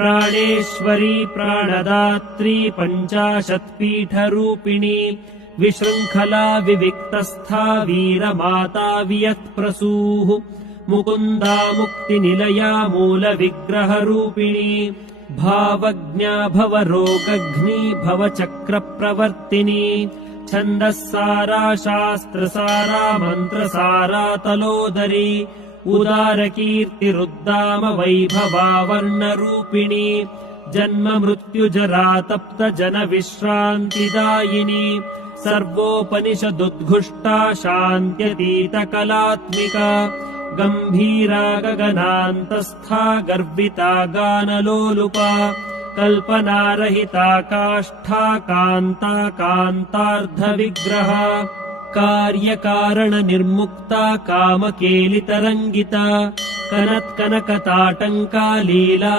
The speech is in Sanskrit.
प्राणेश्वरी प्राणदात्री 50पीठरूपिणी विशृङ्खला विविक्तस्था वीरमाता वियत्प्रसूः मुकुन्दा मुक्तिनिलया मूलविग्रहरूपिणी भावज्ञा भवरोगघ्नी भवचक्रप्रवर्तिनी छन्दःसारा शास्त्रसारा मन्त्रसारा तलोदरी उदारकीर्तिरुद्दाम वैभवावर्णरूपिणी जन्म मृत्युजरा तप्त जनविश्रान्तिदायिनी सर्वोपनिषदुद्घुष्टा शान्त्यतीतकलात्मिका गम्भीरा गगनान्तस्था गर्विता गानलोलुपा कल्पनारहिता काष्ठा कान्ता कान्तार्धविग्रहा कार्यकारणनिर्मुक्ता कामकेलितरङ्गिता कनत्कनकताटङ्का लीला